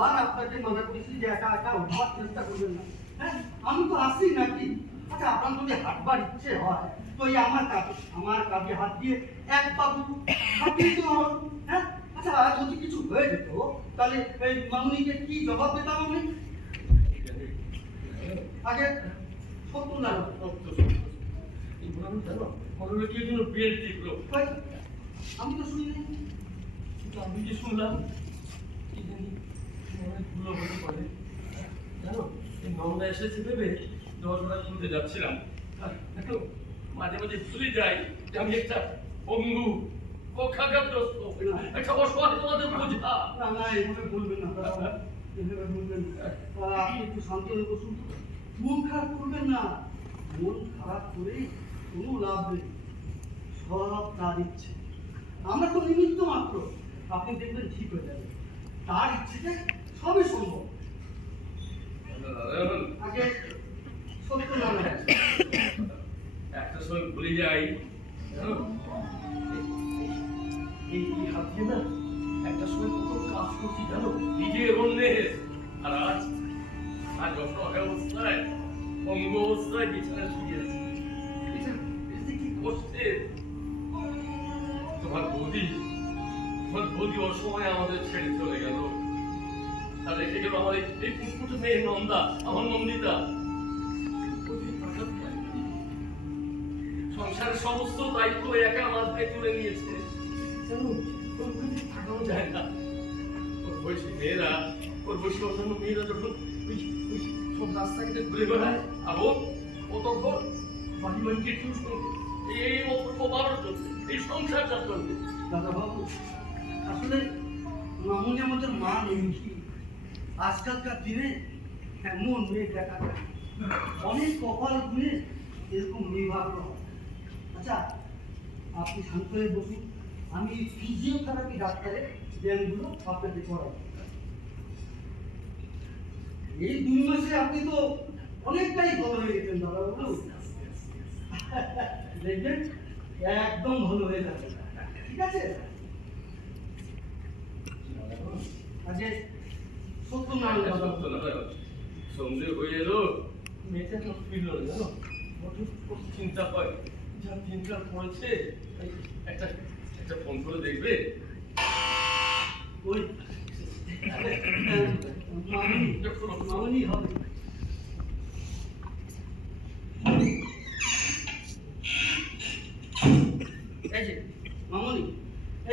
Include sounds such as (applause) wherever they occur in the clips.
কতবার আপনাকে মানা করেছি যে একা একা উঠবার চেষ্টা করবেন না। হ্যাঁ আমি তো আসি নাকি? আচ্ছা আপনার যদি হাঁটবার ইচ্ছে হয় তো এই আমার কাছে আমার কাছে হাত দিয়ে এক পা দুটো হাঁটিয়ে দিতে হবে হ্যাঁ? আচ্ছা যদি কিছু হয়ে যেত তাহলে এই মামুনিকে কি জবাব দিতাম আমি? আগে সত্য না? আমি তো শুনি আমি যে শুনলাম? জানো এসেছে ভেবে যাচ্ছিলাম মাঝে মাঝে যাই আমি একটা তোমাদের না না বলবেন না বলবেন একটু শান্ত খারাপ না মন খারাপ করে কোনো লাভ নেই সব আমরা তো নিমিত্ত মাত্র। আপনি দেখবেন ঠিক হয়ে যাবে। তার ইচ্ছেতে সবই সম্ভব আগে সত্য না না একটা সময় ভুলে যাই। এই এই হাত দিয়ে না একটা সময় কত কাজ করছি জানো? আর আজ আজ অসহায় অবস্থায় অঙ্গ অবস্থায় বিছানা শুয়ে আছি। কি কষ্টের তোমার বৌদি তোমার বৌদি অসময়ে আমাদের ছেড়ে চলে গেল। আর রেখে গেল আমার এই ফুটফুটে মেয়ে নন্দা, আমার নন্দিতা। সংসারের সমস্ত দায়িত্ব একা মাথায় তুলে নিয়েছে। জন্য দাদা আসলে আমাদের মা নেই আজকালকার দিনে এমন মেয়ে দেখা যায়। অনেক কপাল গুনে এরকম ভাগ্য হয়। আচ্ছা আপনি শান্ত হয়ে বসুন। আমি ফিজিওথেরাপি ডাক্তারের জ্ঞানগুলো আপনাকে করাবো। এই দুই মাসে আপনি তো অনেকটাই ভালো হয়ে গেছেন দাদা বাবু দেখবেন, একদম ভালো হয়ে যাবে। ঠিক আছে আজকে সত্য না সন্ধে হয়ে এলো। মেয়েটা তো ফিরল না জানো? চিন্তা হয়। যা চিন্তা করেছে একটা একটা ফোন করে দেখবে। ওই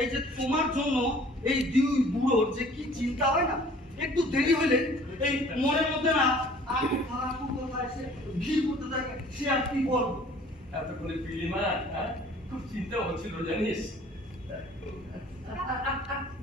এই যে তোমার জন্য এই দুই বুড়োর যে কি চিন্তা হয় না, একটু দেরি হলে এই মনের মধ্যে না আর খারাপ কথা এসে ভিড় করতে থাকে সে আর কি বলব? এতক্ষণে ফিলি মা হ্যাঁ? খুব চিন্তা হচ্ছিল জানিস?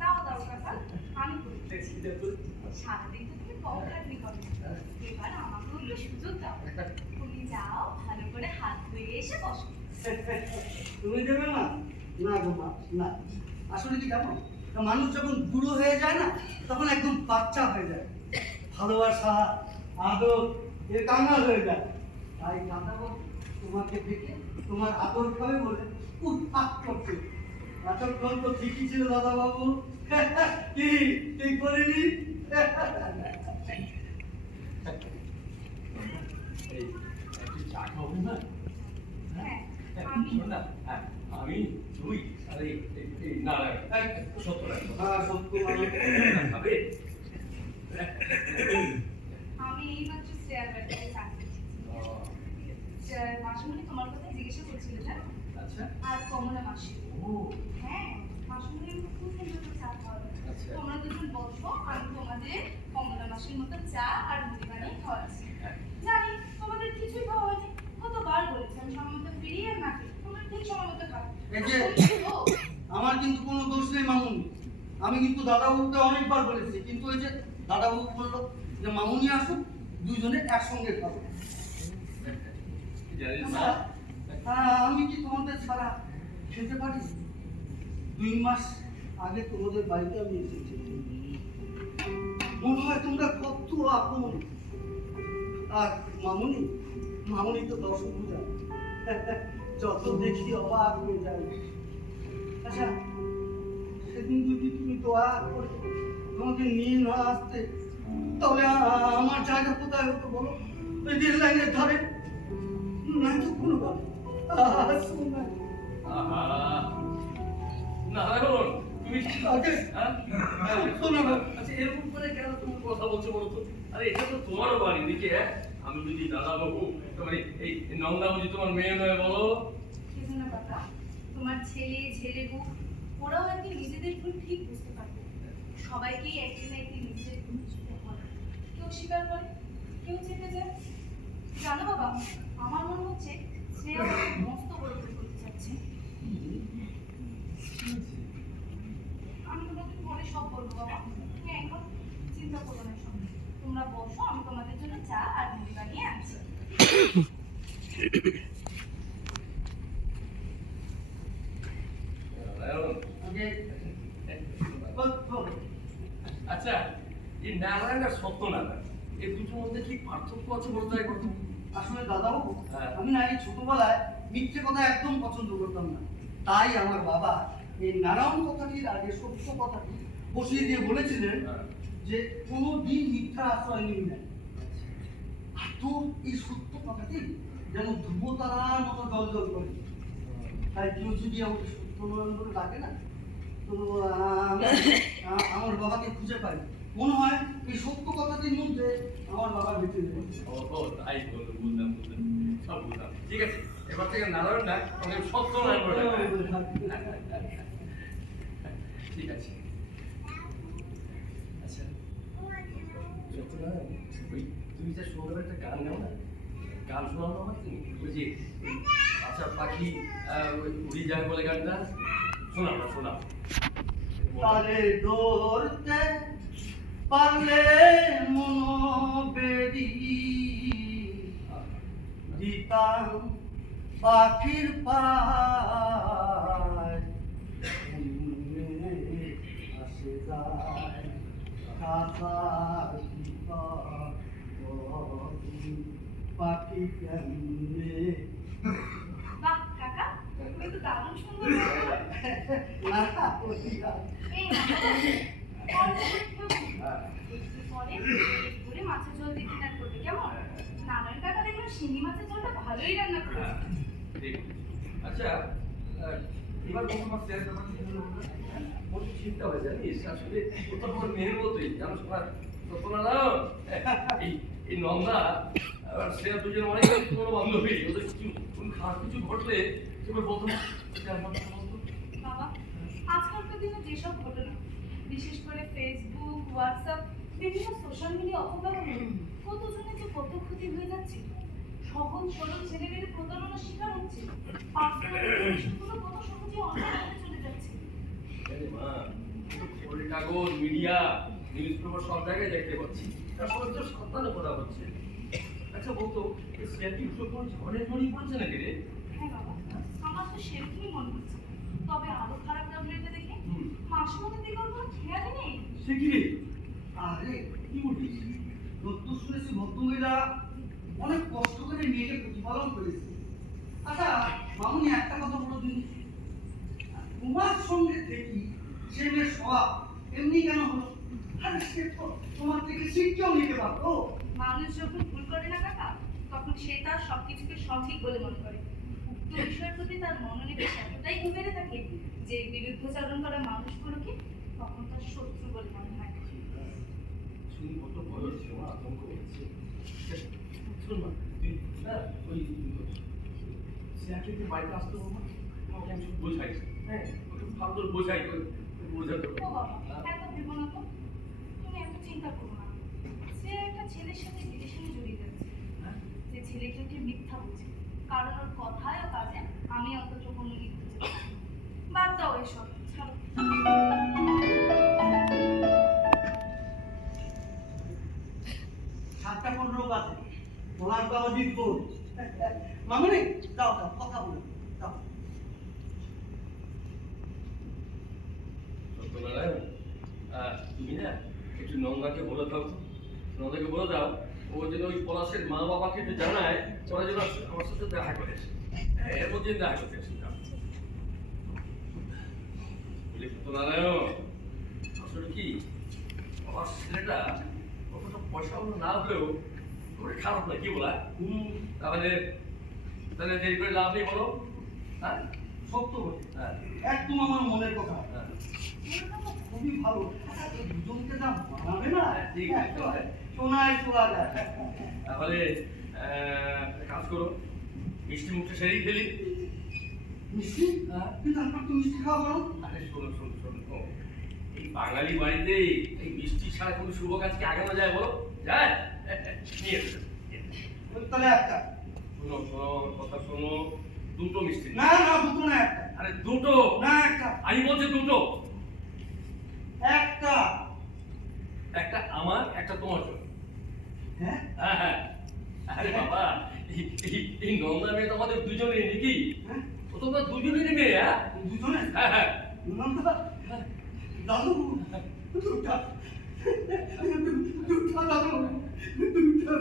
দাও দাও কাকা আমি করি সারাদিন তো তুমি কম খাটনি করো। এবার আমাকেও একটু সুযোগ দাও। তুমি যাও ভালো করে হাত ধুয়ে এসে বসো। তুমি দেবে না? না গো না। আসলে কি জানো? মানুষ যখন বুড়ো হয়ে যায় না তখন একদম বাচ্চা হয়ে যায়। ভালোবাসা আদর এর কাঙ্গাল হয়ে যায়। তাই কাঁদাবো তোমাকে দেখে তোমার আদর খাবে বলে উৎপাত করছে। এতক্ষণ তো ঠিকই ছিল দাদা বাবু (laughs) কি ঠিক করিনি? (laughs) না হ্যাঁ? হ্যাঁ, আমি। না, হ্যাঁ, আমি তুই আর নারায়ণ সত্যনারায়ণ হ্যাঁ সত্যি (laughs) খাবে আমি এইমাত্র শেয়ার বাজারে চাকরি মাসুমনি তোমার কথা জিজ্ঞাসা করছিল না? আচ্ছা। আর কমলা মাসি। ও। হ্যাঁ মাসুমনি খুব সুন্দর চা খাওয়াবে আচ্ছা। তোমরা দুজন বসো আমি তোমাদের কমলা মাসির মতো চা আর মুড়ি বানিয়ে খাওয়াচ্ছি। হ্যাঁ। জানি তোমাদের কিছুই খাওয়া হয়নি। কতবার বলেছি আমি সময় মতো ফিরিয়ে আর না ফিরিয়ে তোমরা ঠিক সময় মতো খাও। এই যে- আমার কিন্তু কোনো দোষ নেই মামুনি। আমি কিন্তু দাদাবাবুকে অনেকবার বলেছি কিন্তু ওই যে দাদাবাবু বলল যে মামুনি আসুক দুইজনে একসঙ্গে খাব। হ্যাঁ আমি কি তোমাদের ছাড়া খেতে পারি? দুই মাস আগে তোমাদের বাড়িতে আমি এসেছি। মনে হয় তোমরা কত আপন। আর মামুনি মামুনি তো দর্শক পূজা যত দেখি অবাক হয়ে যায়। আচ্ছা সেদিন যদি তুমি দোয়া করে তোমাকে নিয়ে না আসতে। তাহলে আমার জায়গা কোথায় হতো বলো? ওই রেল লাইনের ধারে। না তো কোনো নারায়ণ তুমি হ্যাঁ? শোনো আচ্ছা এরকম করে কেন তুমি কথা বলছো বলো তো? আরে এটা তো তোমারও বাড়ি দেখি হ্যাঁ? আমি যদি দাদা বাবু মানে এই নন্দা বুঝি তোমার মেয়ে নয় বলো। কিছু তোমার ছেলে ছেলে বউ ওরাও একদিন নিজেদের ভুল ঠিক বুঝতে পারবে সবাইকেই একদিন না একদিন নিজেদের ভুল বুঝতে হবে কেউ স্বীকার করে কেউ চেপে যায়। জানো বাবা আমার মনে হচ্ছে মস্ত বড় ভুল করতে চাচ্ছে। আমি তোমাকে পরে সব বলব বাবা। তুমি এখন চিন্তা করো না সব তোমরা বসো আমি তোমাদের জন্য চা আর মুড়ি বানিয়ে আনছি। বল। আচ্ছা এই নারায়ণ আর সত্যনারায়ণ এই দুটোর মধ্যে কি পার্থক্য আছে বলতে হয় কত আসলে দাদাবাবু হ্যাঁ। আমি না এই ছোটবেলায় মিথ্যে কথা একদম পছন্দ করতাম না তাই আমার বাবা এই নারায়ণ কথাটির আগে সত্য কথাটি বসিয়ে দিয়ে বলেছিলেন হ্যাঁ। যে কোনো দিন মিথ্যা আশ্রয় নিবি না আর তোর এই সত্য কথাটি যেন ধ্রুব তারার মতো জল জল করে তাই কেউ যদি আমাকে সত্যনারায়ণ করে ডাকে না তো আমার বাবাকে খুঁজে পাই। মনে হয় এই সত্য কথাটির মধ্যে আমার বাবা বেঁচে যাবে ও সব বুঝলাম। ঠিক আছে, এবার থেকে নারায়ণ ঠিক আছে। আচ্ছা। ওই, তুমি যে সুন্দর একটা গান গাও গান শোনানো তুমি ওই আচ্ছা পাখি ওই উড়ি যায় বলে গানটা শোনাও না তারে ধরতে, পারলে মনোবেদি। দিতাম পাখির যায় পাখি কেমনে? বাহ, কাকা, তুমি তো দারুণ সুন্দর। মাছের ঝোল দিয়ে মেয়ের মতোই জানো শোনার সত্যনারায়ণ এই নন্দা, আর সে দুজন অনেক পুরনো বান্ধবী। কিছু খারাপ কিছু ঘটলে এবার বলতো না যে আমার কথা বলতো। বাবা আজকালকার দিনে যেসব ঘটনা বিশেষ করে ফেসবুক হোয়াটসঅ্যাপ বিভিন্ন সোশ্যাল মিডিয়া অপব্যবহার কতজনের যে কত ক্ষতি হয়ে যাচ্ছে সহজ সরল ছেলেমেয়েদের প্রতারণার শিকার হচ্ছে কত সহজে অনলাইনে চলে যাচ্ছে। কাগজ মিডিয়া নিউজ পেপার সব জায়গায় দেখতে পাচ্ছি। তার তো করা হচ্ছে আচ্ছা বলতো এই ঝড়ে জড়িয়ে পড়েছে নাকি রে? হ্যাঁ বাবা আমার তো সেরকমই মনে হচ্ছে। তবে আরও হুম। দিকে কোনো খেয়ালই নেই? সে কি রে? আরে কি বলিস নতুন শুনেছি ভদ্রমহিলা অনেক কষ্ট করে মেয়েকে প্রতিপালন করেছে। আচ্ছা মামুনি একটা কথা বলো দিন তোমার সঙ্গে দেখি সে মেয়ের স্বভাব এমনি কেন হলো? আরে সে তো তোমার থেকে শিক্ষাও নিতে পারতো। মানুষ যখন ভুল করে না কাকা তখন সে তার সবকিছুকে সঠিক বলে মনে করে। বিষয়ের প্রতি তার মনোনিবেশ এতটাই গভীরে থাকে যে বিরুদ্ধচারণ করা মানুষগুলোকে তখন তার শত্রু বলে মনে হয় কত বয়স আতঙ্ক হচ্ছে। বাড়িতে আসতে আমি সব বোঝাই। হ্যাঁ ওকে ভালো করে বোঝাই বোঝাতে তো তুমি এত চিন্তা করো না। সে একটা ছেলের সাথে রিলেশনে জড়িয়ে যাচ্ছে হ্যাঁ? যে ছেলেকে ওকে মিথ্যা বলছে। কারণ ওর কথায় ও কাজে আমি অন্তত কোনো লিখতে চাই। বাদ দাও এসব সাতটা পনেরো বাজে। তোমার বাবা জিতবো মামনি যাও যাও কথা বলো যাও সত্যনারায়ণ আহ, তুমি না একটু নন্দাকে বলে দাও তো নন্দাকে বলে দাও ও যেন ওই পলাশের মা বাবাকে একটু জানায় ওরা যেন আমার সাথে দেখা করে হ্যাঁ এর মধ্যে দেখা করতে আসলে কি? আমার ছেলেটা পয়সা না হলেও খারাপ না কি বলা? তাহলে তাহলে দেরি করে লাভ নেই বলো। হ্যাঁ? সত্য হ্যাঁ। একদম আমার মনের কথা। হ্যাঁ। খুবই ভালো। দুজনকে যা মানাবে না? ঠিক আছে। সোনায় সোহাগা তাহলে কাজ করো। মিষ্টি মুখটা সেরেই ফেলি। মিষ্টি? হ্যাঁ কিন্তু আমার তো মিষ্টি খাওয়া বলো আরে শোনো শোনো শোনো এই বাঙালি বাড়িতে এই মিষ্টি ছাড়া কোনো শুভ কাজ কি আগানো যায় বলো? যায়? নিয়ে তাহলে একটা। শোনো শোনো কথা শোনো। দুটো মিষ্টি না না দুটো না একটা। আরে দুটো? না একটা। আমি বলছি দুটো। একটা। একটা আমার একটা তোমার জন্য। হ্যাঁ, হ্যাঁ আরে বাবা এই নন্দা মেয়ে তোমাদের দুজনে নাকি? হ্যাঁ। ও তোমরা দুজনেই মেয়ে হ্যাঁ? দুজনে? হ্যাঁ, হ্যাঁ। নন্দা দাদু দুটা। দুটা দাদু। দুটা।